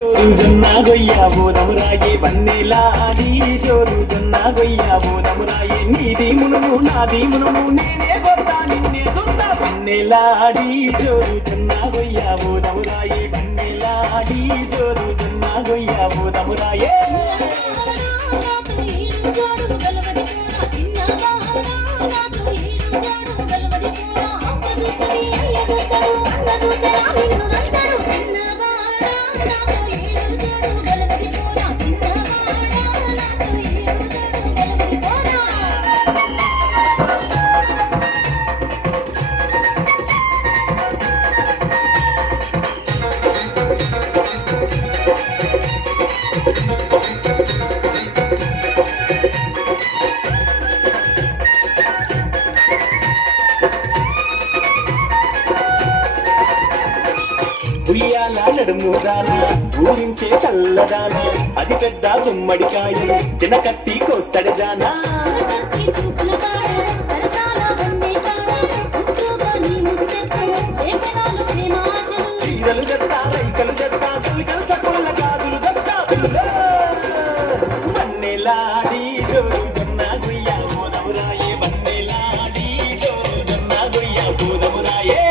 జొన్నా గొయ్య బోధమురాయే బన్నెలాడి జోరు జొన్నా గొయ్య బోధమురాయే నీది మునుము నాది మునుము నేనే కొత్త నిన్నే కొత్త బన్నెలాడి జోరు జొన్నా గొయ్య బోధమురాయే బన్నెలాడి జోరు జొన్నా గొయ్య బోధమురాయే ఉయ్యాల నడుముదాన ఊరించే కల్లదాన అది పెద్ద గుమ్మడికాయ చిన్నకత్తి కోస్తడిదానా చీరలు జత్తా రైకలు జత్తా పిల్లలు చక్కుల గాజులు జత్తా బన్నెలాడి జోరు జొన్నా గొయ్య బోధమురాయే బన్నెలాడి జోరు జొన్నా గొయ్య బోధమురాయే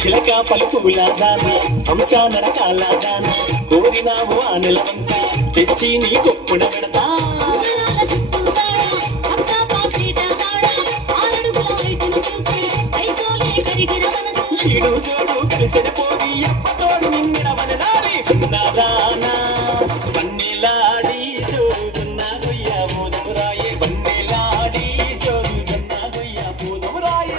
చిలక పలుకుల దాన హంస నడకాల దాన కోరినావు ఆనలవంత తెచ్చి నీ కొప్పున పెడతా ఈడు జోడు కలిసిన పోగి ఎప్పతోడు నిన్నడవన నాడి చిన్నదానా బన్నెలాడి జోరు జొన్నా గొయ్య బోధమురాయే బన్నెలాడి జోరు జొన్నా గొయ్య బోధమురాయే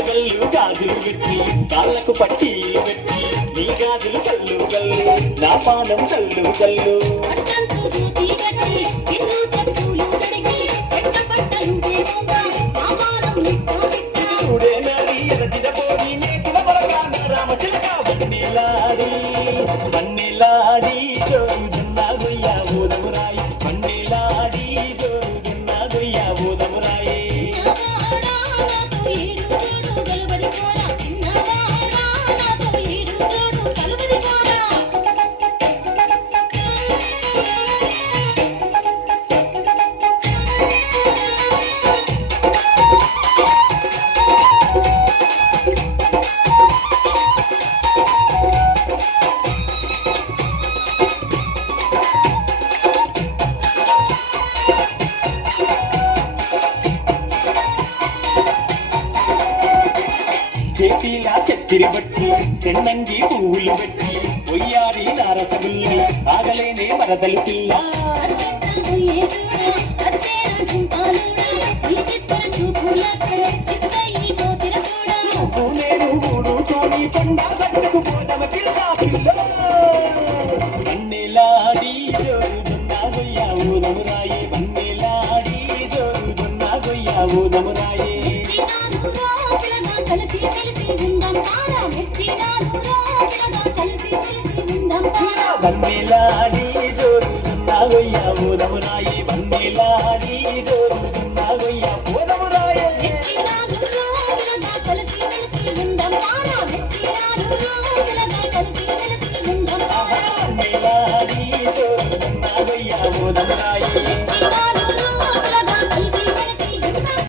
గల్లు గాజులు పెట్టి కాళ్ళకు పట్టీలు పెట్టి నీ గాజులు కల్లు కల్లు నా పానం కల్లు కల్లు చూడే నాడి ఎరటిన పోయి నేతుల పొరగాన రామ చిలక బన్నెలాడి బన్నెలాడి జోరు జొన్నా గొయ్య బోధమురాయే బన్నెలాడి జోరు జొన్నా గొయ్య బోధమురాయే చేతిలా చక్కెర బట్టి సెన్నంగి పువ్వులు పెట్టి ఒయ్యారి నారసగుల్లు ఆగలేనే మరదలు పిల్ల నేను ఊడు తోడి పండా గట్టుకు పోదమ పిల్ల పిల్ల బన్నెలాడి జోరు జొన్నా గొయ్య బోధమురాయే బన్నెలాడి జోరు జొన్నా గొయ్య బోధమురాయే బన్నెలాడి జోరు జొన్నా గొయ్య బోధమురాయే బన్నెలాడి జోరు